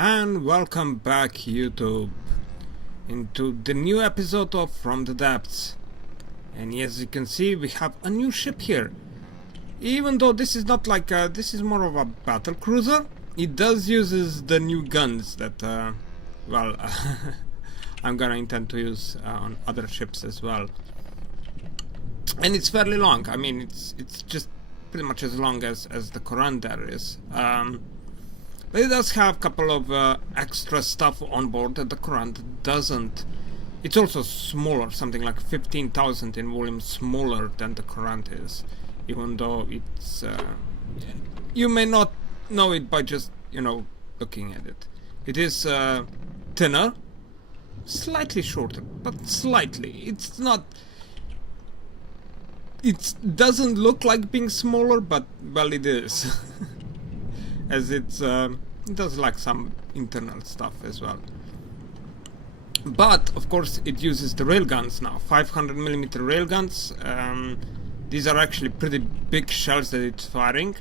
And welcome back, YouTube, into the new episode of From the Depths. And as you can see, we have a new ship here. Even though this is not like this is more of a battle cruiser, it does uses the new guns that well I'm gonna intend to use on other ships as well. And it's fairly long. I mean, it's just pretty much as long as the Coran there is. But it does have a couple of extra stuff on board that the Coran doesn't. It's also smaller, something like 15,000 in volume smaller than the Coran is. Even though it's... you may not know it by just, looking at it. It is thinner, slightly shorter, but slightly. It's not... It doesn't look like being smaller, but, well, it is. As it does like some internal stuff as well. But of course it uses the railguns now, 500mm railguns. These are actually pretty big shells that it's firing.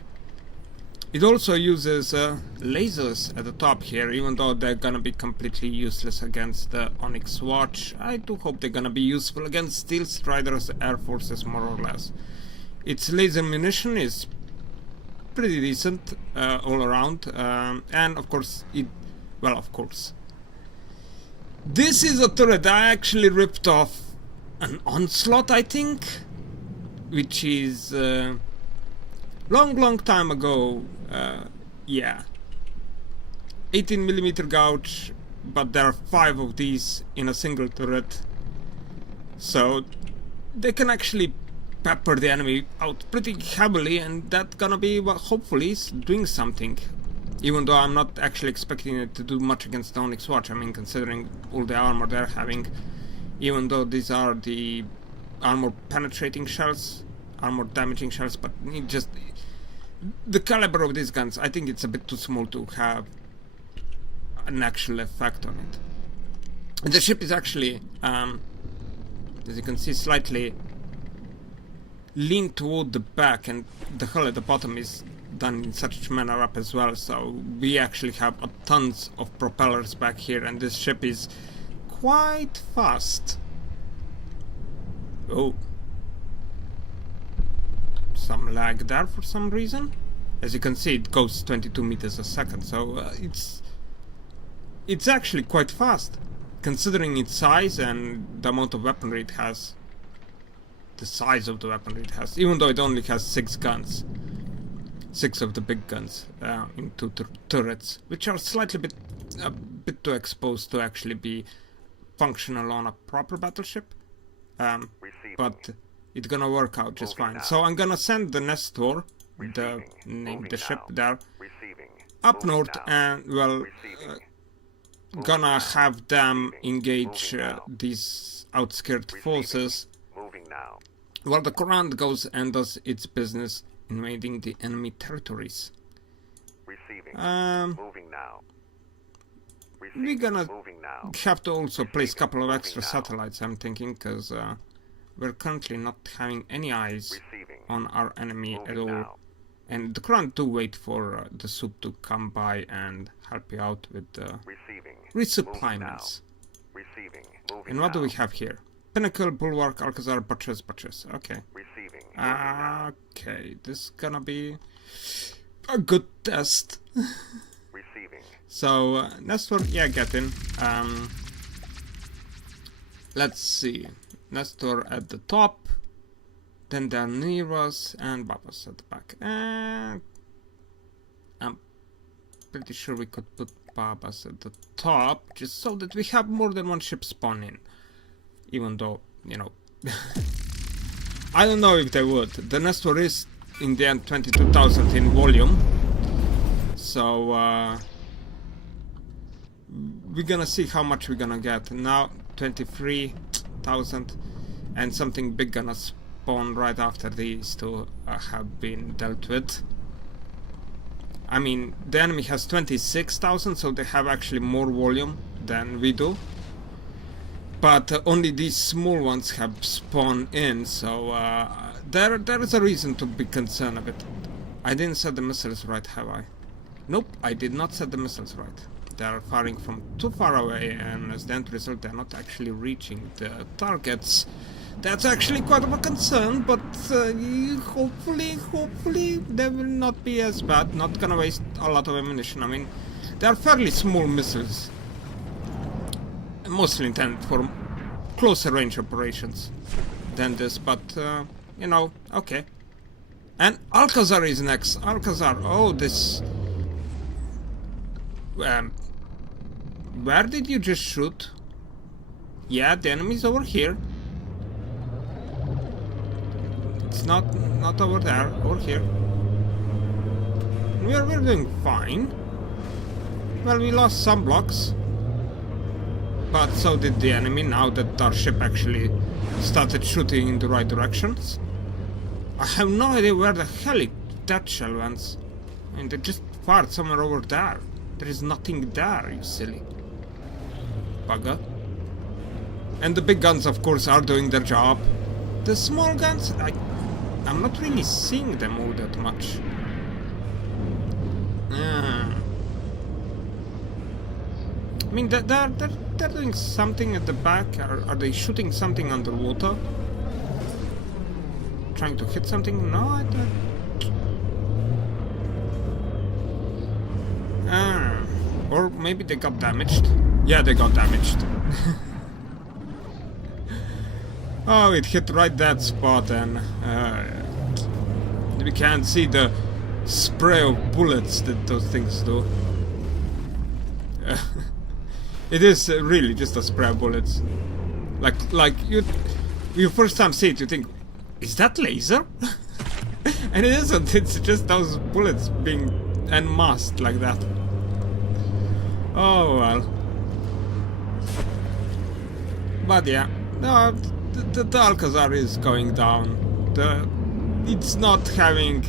It also uses lasers at the top here, even though they're gonna be completely useless against the Onyx Watch. I do hope they're gonna be useful against Steel Striders, Air Forces, more or less. Its laser munition is pretty decent all around, and of course this is a turret I actually ripped off an Onslaught, I think, which is long time ago. Yeah, 18mm gouge, but there are 5 of these in a single turret, so they can actually pepper the enemy out pretty heavily, and that's gonna be what hopefully is doing something. Even though I'm not actually expecting it to do much against the Onyx Watch. I mean, considering all the armor they're having, even though these are the armor penetrating shells, armor damaging shells, but it just the caliber of these guns, I think it's a bit too small to have an actual effect on it. And the ship is actually, as you can see, slightly lean toward the back, and the hull at the bottom is done in such manner up as well, so we actually have tons of propellers back here, and this ship is quite fast. Oh, some lag there for some reason. As you can see, it goes 22 meters a second, so it's actually quite fast considering its size and the amount of weaponry it has. The size of the weaponry it has, even though it only has 6 guns. 6 of the big guns in 2 turrets, which are slightly a bit too exposed to actually be functional on a proper battleship. But it's gonna work out just fine. So I'm gonna send the Nestvor, the ship there, up north, and well, gonna have them engage these outskirt forces. While the Coran goes and does its business invading the enemy territories. We're gonna have to also place a couple of extra satellites, I'm thinking, because we're currently not having any eyes on our enemy at all. And the Coran do wait for the soup to come by and help you out with the resupplements. And what do we have here? Pinnacle, Bulwark, Alcazar, Buttress. Okay. Okay, this is gonna be a good test. So, Nestor, yeah, get in. Let's see. Nestor at the top, then there are Neras and Babas at the back. And I'm pretty sure we could put Babas at the top, just so that we have more than one ship spawn in. Even though, I don't know if they would. The Nestor is, in the end, 22,000 in volume. So, we're gonna see how much we're gonna get. Now, 23,000. And something big gonna spawn right after these two have been dealt with. I mean, the enemy has 26,000, so they have actually more volume than we do. But only these small ones have spawned in, so there is a reason to be concerned of it. I didn't set the missiles right, have I? Nope, I did not set the missiles right. They are firing from too far away, and as the end result, they're not actually reaching the targets. That's actually quite of a concern, but hopefully they will not be as bad. Not gonna waste a lot of ammunition. I mean, they are fairly small missiles, mostly intended for closer range operations than this, but you know, okay. And Alcazar is next. Alcazar, oh, this... where did you just shoot? Yeah, the enemy's over here. It's not over there, over here. We're doing fine. Well, we lost some blocks, but so did the enemy, now that our ship actually started shooting in the right directions. I have no idea where the hell that shell went. I mean, they just fired somewhere over there. There is nothing there, you silly bugger. And the big guns, of course, are doing their job. The small guns, I'm not really seeing them all that much. I mean, they're doing something at the back. Are they shooting something underwater? Trying to hit something? No, I don't. Or maybe they got damaged. Yeah, they got damaged. Oh, it hit right that spot, and we can't see the spray of bullets that those things do. It is really just a spray of bullets. Like you first time see it, you think, is that laser? And it isn't. It's just those bullets being en masse like that. Oh well. But yeah, no, the Alcazar is going down. It's not standing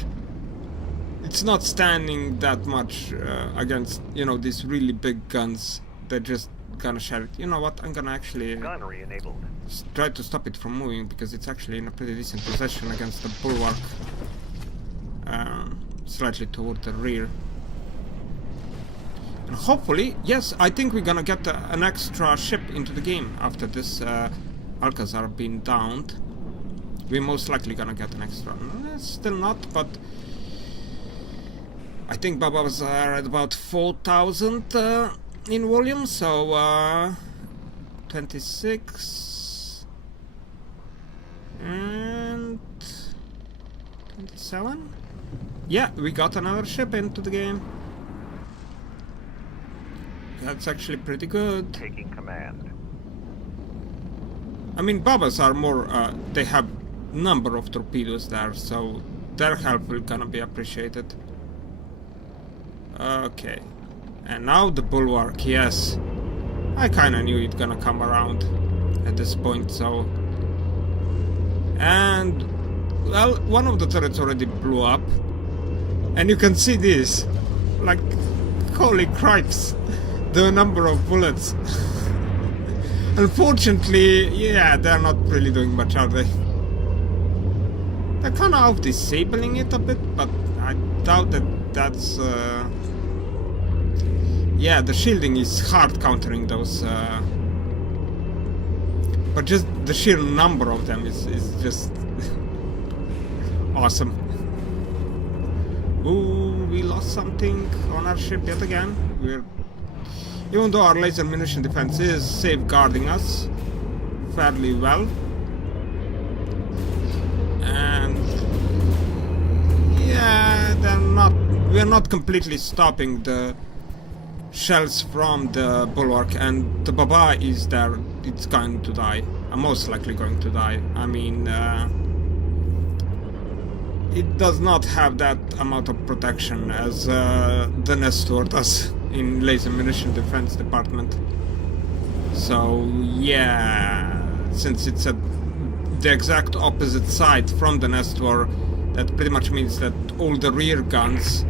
that much against, you know, these really big guns. They're just gonna share it. You know what? I'm gonna actually try to stop it from moving, because it's actually in a pretty decent position against the bulwark, slightly toward the rear. And hopefully, yes, I think we're gonna get an extra ship into the game after this Alcazar being downed. We're most likely gonna get an extra. Still not, but I think Babas are at about 4,000 in volume, so 26 and 27. Yeah, we got another ship into the game. That's actually pretty good. Taking command. I mean, Babas are more, they have number of torpedoes there, so their help will gonna be appreciated. Okay. And now the bulwark, yes. I kinda knew it gonna come around at this point, so... And... well, one of the turrets already blew up. And you can see this. Like, holy cripes. The number of bullets. Unfortunately, yeah, they're not really doing much, are they? They're kind of out-disabling it a bit, but I doubt that that's... yeah, the shielding is hard countering those... but just the sheer number of them is just... awesome. Ooh, we lost something on our ship yet again. Even though our laser munition defense is safeguarding us fairly well. And yeah, we're not completely stopping the shells from the bulwark, and the Baba is there. It's going to die. I'm most likely going to die. I mean, it does not have that amount of protection as the Nestvor does in laser munition defense department. So yeah, since it's at the exact opposite side from the Nestvor, that pretty much means that all the rear guns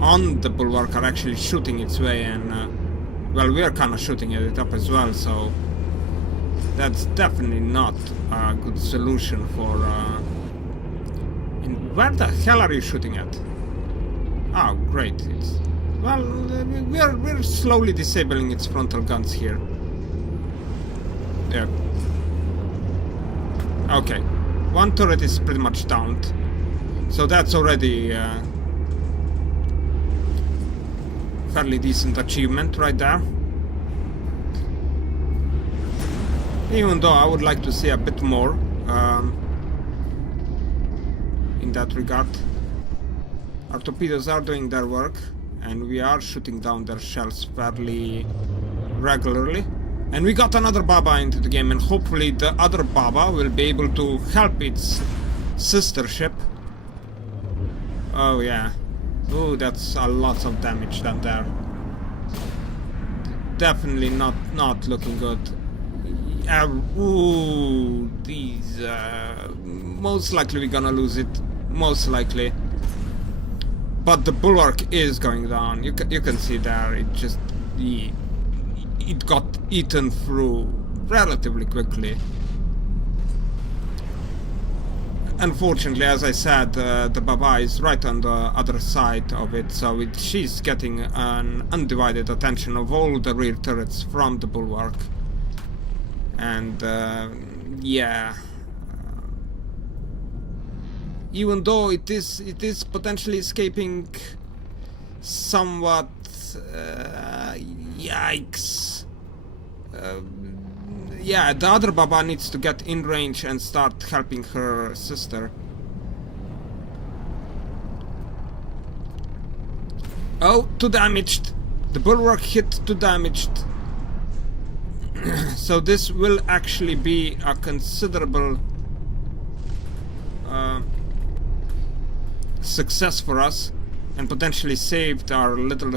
on the bulwark are actually shooting its way, and well, we are kind of shooting it up as well, so that's definitely not a good solution for where the hell are you shooting at? Oh great, it's Well, we're slowly disabling its frontal guns here. There. Okay. One turret is pretty much downed. So that's already fairly decent achievement right there. Even though I would like to see a bit more in that regard. Our torpedoes are doing their work, and we are shooting down their shells fairly regularly. And we got another Baba into the game, and hopefully the other Baba will be able to help its sister ship. Oh yeah. Oh, that's a lot of damage done there. Definitely not looking good. Ooh, these most likely we're gonna lose it. Most likely. But the bulwark is going down. You can see there. It just it got eaten through relatively quickly. Unfortunately, as I said, the Baba is right on the other side of it, so she's getting an undivided attention of all the rear turrets from the bulwark. And yeah, even though it is potentially escaping somewhat, yikes. Yeah, the other Baba needs to get in range and start helping her sister. Oh, too damaged. The bulwark hit too damaged. So this will actually be a considerable success for us, and potentially saved our little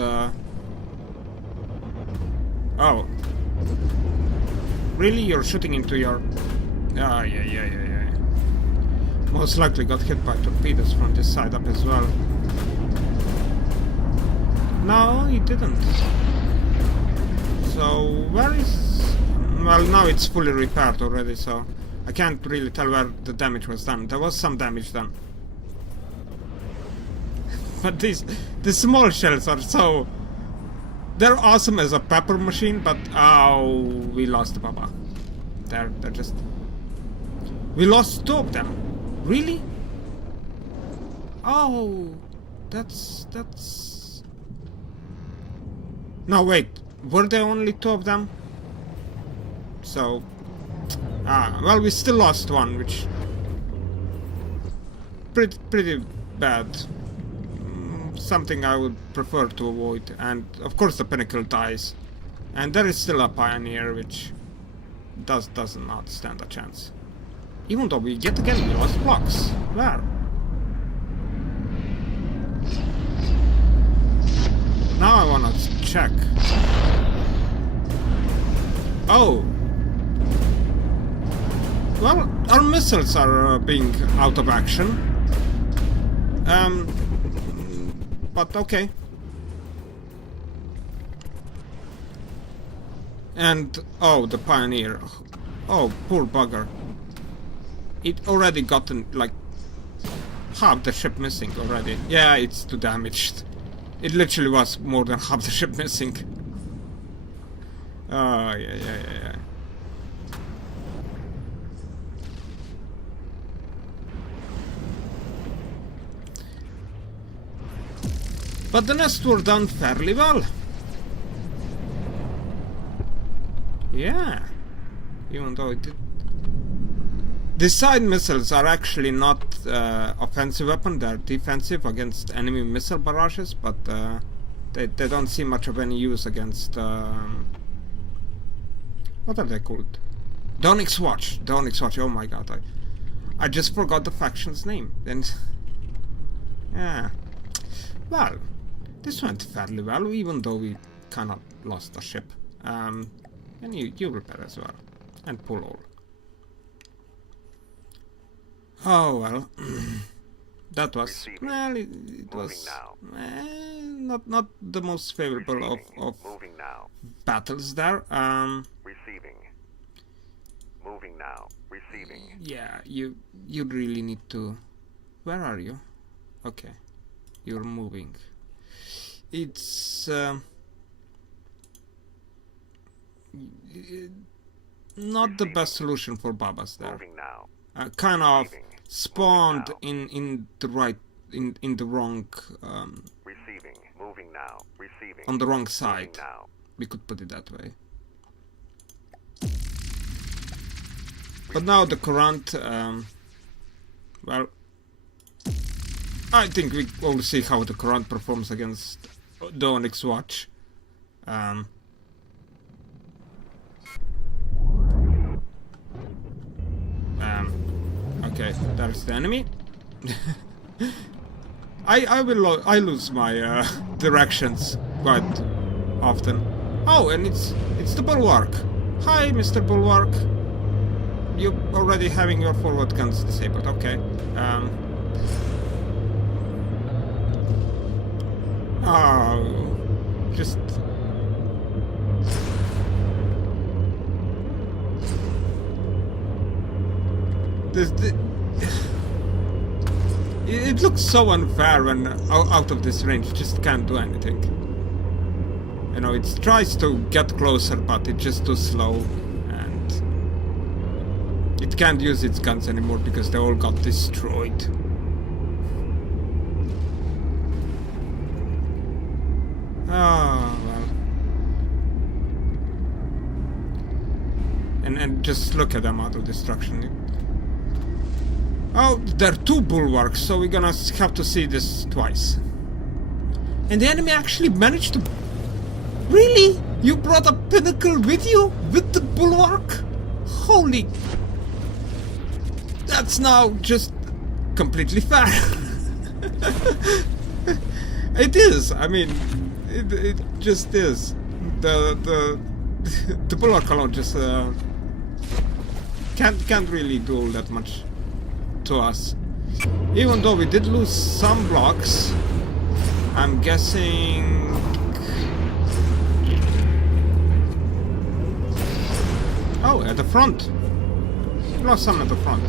oh. Really? You're shooting into your... Ah, yeah. Most likely got hit by torpedoes from this side up as well. No, he didn't. So, where is... Well, now it's fully repaired already, so I can't really tell where the damage was done. There was some damage done. But the small shells are so... They're awesome as a pepper machine, but oh, we lost the Baba. They're just... We lost two of them. Really? Oh, that's... No, wait. Were there only two of them? So... well, we still lost one, which... Pretty bad. Something I would prefer to avoid. And of course the Pinnacle dies, and there is still a Pioneer, which does not stand a chance. Even though we yet again we lost blocks. Where? Now I wanna check. Oh, well, our missiles are being out of action. But okay. And, oh, the Pioneer. Oh, poor bugger. It already gotten, like, half the ship missing already. Yeah, it's too damaged. It literally was more than half the ship missing. Oh, yeah. But the Nestvor done fairly well. Yeah. Even though it did... The side missiles are actually not offensive weapon, they're defensive against enemy missile barrages, but they don't see much of any use against... what are they called? Donix Watch, oh my god, I just forgot the faction's name. Then, yeah. Well, this went fairly well, even though we kind of lost the ship. And you repair as well. And pull all. Oh well. That was... Well, it was... not the most favorable of battles there. Receiving. Moving now. Receiving. Yeah, you really need to... Where are you? Okay. You're moving. it's not the best solution for Babas there. Moving now. Kind of Receiving. spawned Moving in the right in the wrong Receiving. Moving now. Receiving. on the wrong Moving side. now. We could put it that way. But now the current, well, I think we will see how the current performs against the Onyx Watch. Okay, there's the enemy. I lose my directions quite often. Oh, and it's the Bulwark. Hi, Mr. Bulwark. You already having your forward guns disabled. Okay. Oh, just. It looks so unfair when out of this range, just can't do anything. You know, it tries to get closer, but it's just too slow, and it can't use its guns anymore because they all got destroyed. Oh, well. And just look at them, auto-destruction. Oh, there are two bulwarks, so we're gonna have to see this twice. And the enemy actually managed to... Really? You brought a pinnacle with you? With the bulwark? Holy... That's now just completely fair. It is, I mean, it just is. The bulwark alone just can't really do all that much to us. Even though we did lose some blocks, I'm guessing... Oh, at the front. We lost some at the front.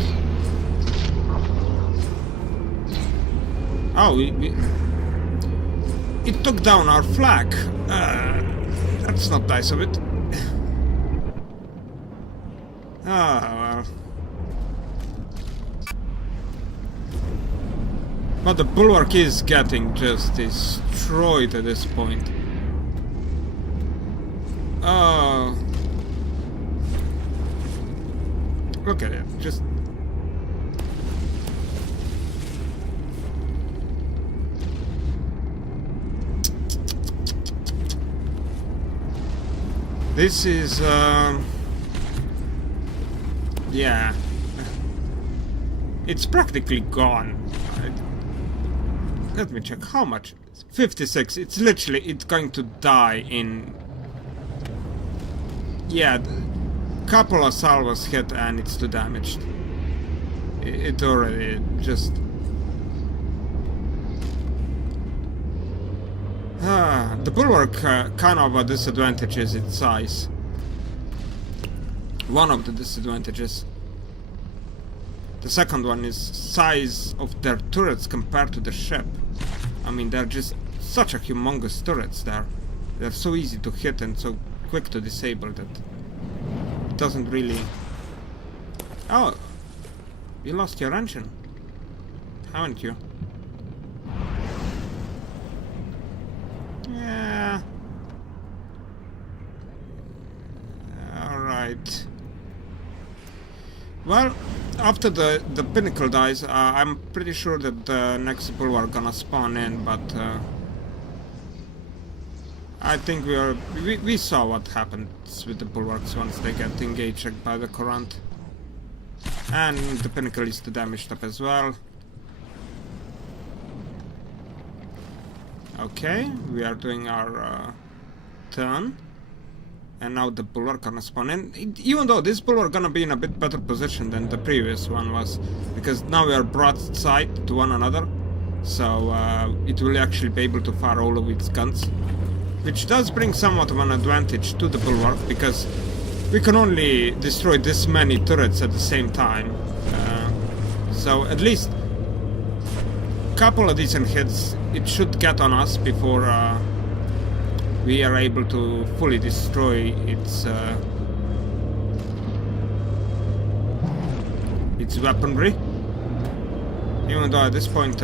Oh, it took down our flag. That's not nice of it. Ah, well. But the bulwark is getting just destroyed at this point. Oh. Look at it, just... This is, yeah. It's practically gone. Let me check how much. 56. It's literally, it's going to die in... Yeah, couple of salvos hit and it's too damaged. It already just... the bulwark kind of a disadvantage is its size. One of the disadvantages. The second one is size of their turrets compared to the ship. I mean, they're just such a humongous turrets there. They're so easy to hit and so quick to disable that it doesn't really... Oh, you lost your engine, haven't you? Yeah. Alright. Well, after the pinnacle dies, I'm pretty sure that the next bulwark gonna spawn in, but I think we saw what happens with the bulwarks once they get engaged by the current. And the pinnacle is too damaged up as well. Okay, we are doing our turn. And now the bulwark gonna spawn in. Even though this bulwark gonna be in a bit better position than the previous one was, because now we are broadside to one another, so it will actually be able to fire all of its guns, which does bring somewhat of an advantage to the bulwark, because we can only destroy this many turrets at the same time. So at least a couple of decent hits it should get on us before we are able to fully destroy its weaponry. Even though at this point,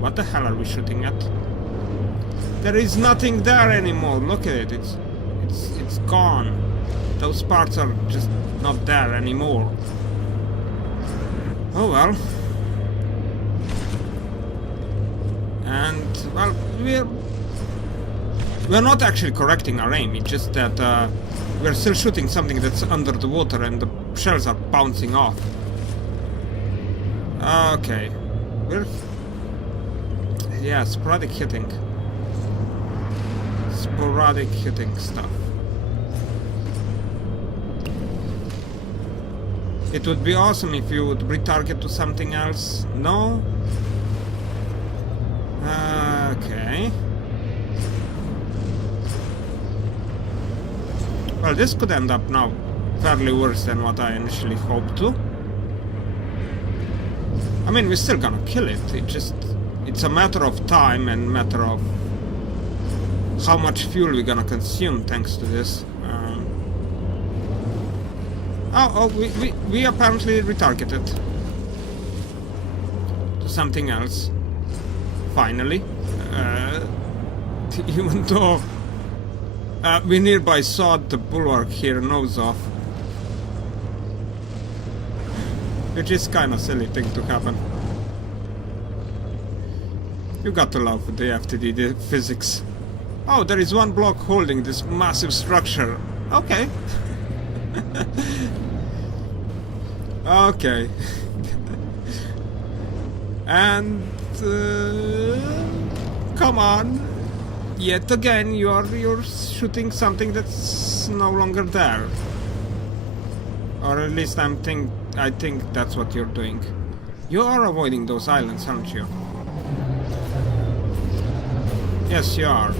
what the hell are we shooting at? There is nothing there anymore. Look at it. It's gone. Those parts are just not there anymore. Oh well. And well, we're not actually correcting our aim. It's just that we're still shooting something that's under the water, and the shells are bouncing off. Okay. Yeah, sporadic hitting. Sporadic hitting stuff. It would be awesome if you would retarget to something else. No? Okay. Well, this could end up now fairly worse than what I initially hoped to. I mean, we're still gonna kill it. It's a matter of time and matter of how much fuel we're gonna consume thanks to this. We apparently retargeted to something else. Finally. Even though we nearby sawed the bulwark here nose off. Which is kind of silly thing to happen. You got to love the FTD physics. Oh, there is one block holding this massive structure. Okay. Okay. And come on. Yet again, you're shooting something that's no longer there. Or at least I think that's what you're doing. You are avoiding those islands, aren't you? Yes, you are.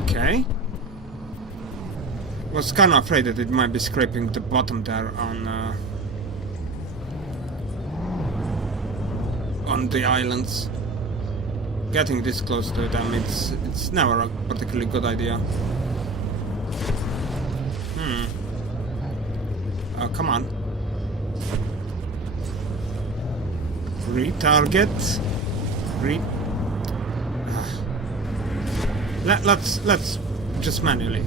Okay. Was kind of afraid that it might be scraping the bottom there on the islands. Getting this close to them, it's never a particularly good idea. Oh, come on. Retarget. Let's just manually.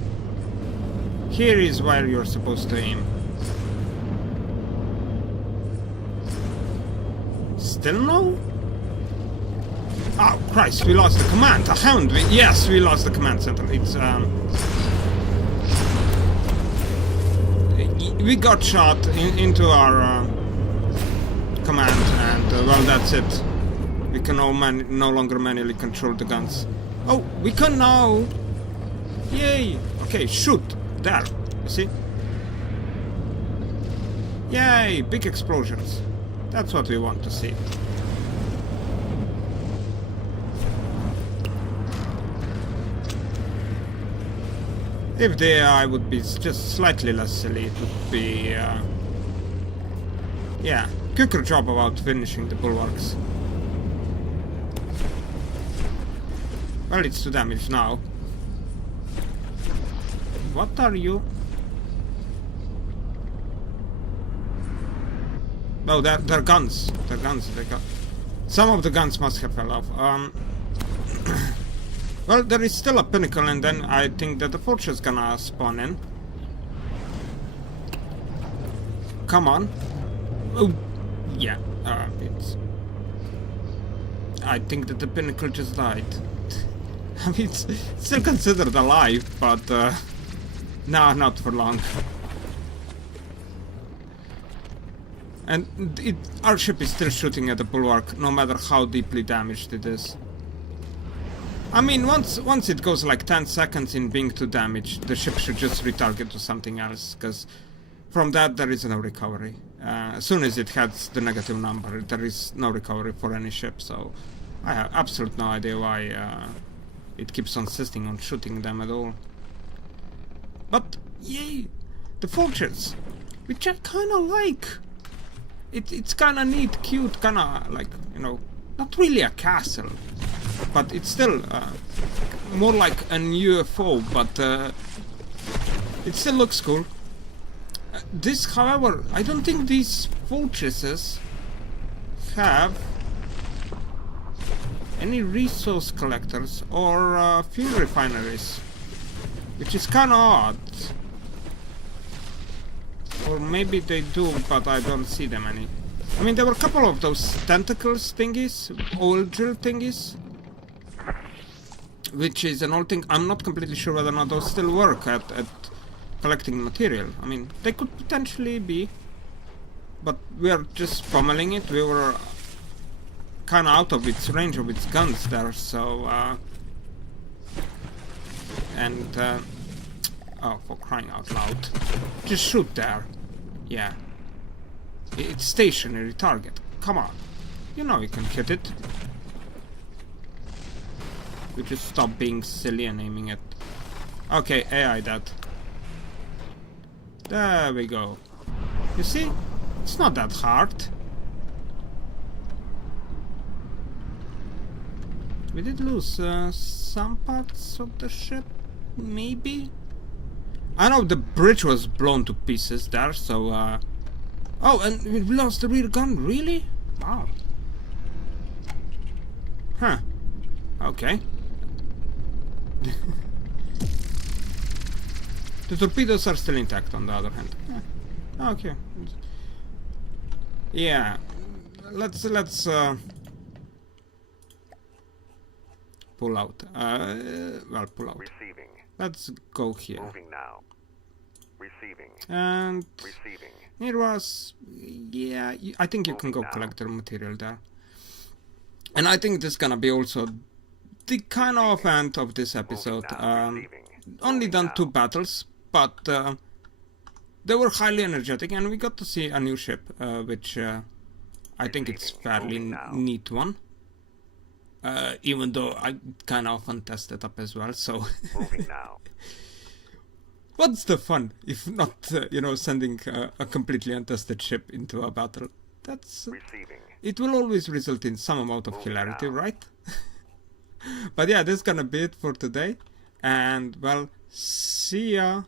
Here is where you're supposed to aim. Still no? Oh Christ, we lost the command, haven't we? Yes, we lost the command center. It's we got shot into our command, and well, that's it. We can no longer manually control the guns. Oh, we can now! Yay! Okay, shoot! There, you see? Yay! Big explosions. That's what we want to see. If the AI would be just slightly less silly, it would be, yeah, quicker job about finishing the bulwarks. Well, it's 2 damage now. What are you? Oh, they're guns. They're guns. Some of the guns must have fell off. Well, there is still a pinnacle, and then I think that the fortress is gonna spawn in. Come on. Oh, yeah. I think that the pinnacle just died. I mean, it's still considered alive, but no, not for long. And our ship is still shooting at the bulwark, no matter how deeply damaged it is. I mean, once it goes like 10 seconds in being too damaged, the ship should just retarget to something else, because from that there is no recovery. As soon as it has the negative number, there is no recovery for any ship, so I have absolutely no idea why it keeps insisting on shooting them at all. But, yay! The fortress! Which I kinda like! It's kind of neat, cute, kind of like, you know, not really a castle, but it's still more like an UFO, but it still looks cool. This, however, I don't think these fortresses have any resource collectors or fuel refineries, which is kind of odd. Or maybe they do, but I don't see them any. I mean, there were a couple of those tentacles thingies, oil drill thingies, which is an old thing. I'm not completely sure whether or not those still work at collecting material. I mean, they could potentially be, but we are just pummeling it. We were kind of out of its range of its guns there, so oh, for crying out loud, just shoot there. Yeah, it's stationary target. Come on, you know you can hit it. We just stop being silly and aiming it. Okay, AI that. There we go. You see, it's not that hard. We did lose some parts of the ship, maybe? I know the bridge was blown to pieces there, so oh, and we lost the rear gun, really? Wow. Huh. Okay. The torpedoes are still intact, on the other hand. Yeah. Okay. Yeah. Let's pull out. Well, pull out. Receiving. Let's go here. Moving now. Receiving. And Receiving. it was, yeah, I think you can go collect the material there. And I think this is gonna be also the kind of end of this episode. Only done 2 battles, but they were highly energetic, and we got to see a new ship, which I think it's fairly neat one. Even though I kind of often test it up as well, so Moving now. what's the fun if not, you know, sending a completely untested ship into a battle? That's Receiving. it will always result in some amount of hilarity, right? But yeah, this is gonna be it for today, and well, see ya.